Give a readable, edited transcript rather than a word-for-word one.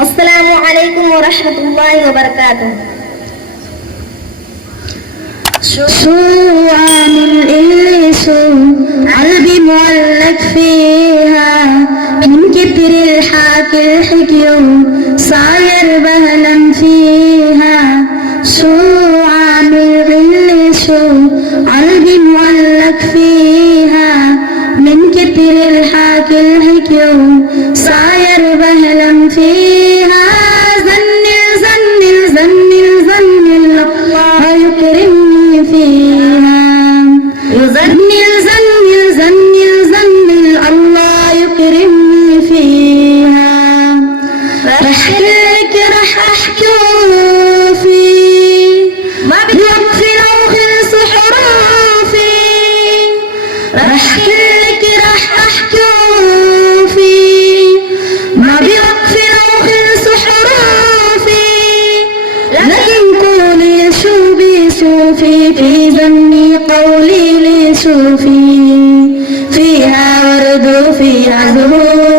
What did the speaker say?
السلام عليكم ورحمة الله وبركاته. شو عامل اللي شو قلبي معلق فيها من كتر الحكي الحكيو صاير بهلم فيها. شو عامل اللي شو قلبي معلق فيها من كتر الحكي الحكيو صاير بهلم فيها. زنل زنل زنل زنل الله يكرمني فيها. زنل زنل زنل زنل الله يكرمني فيها. رح لك رح احكي وفي ما بتوقفي لو خلص حروفي. رح لك رح احكي وفي ما بيوقفي لو خلص حروفي. لكن قولي شو بيصوفي في ذني قولي لي شوفي. فيها ورد وفيها زهور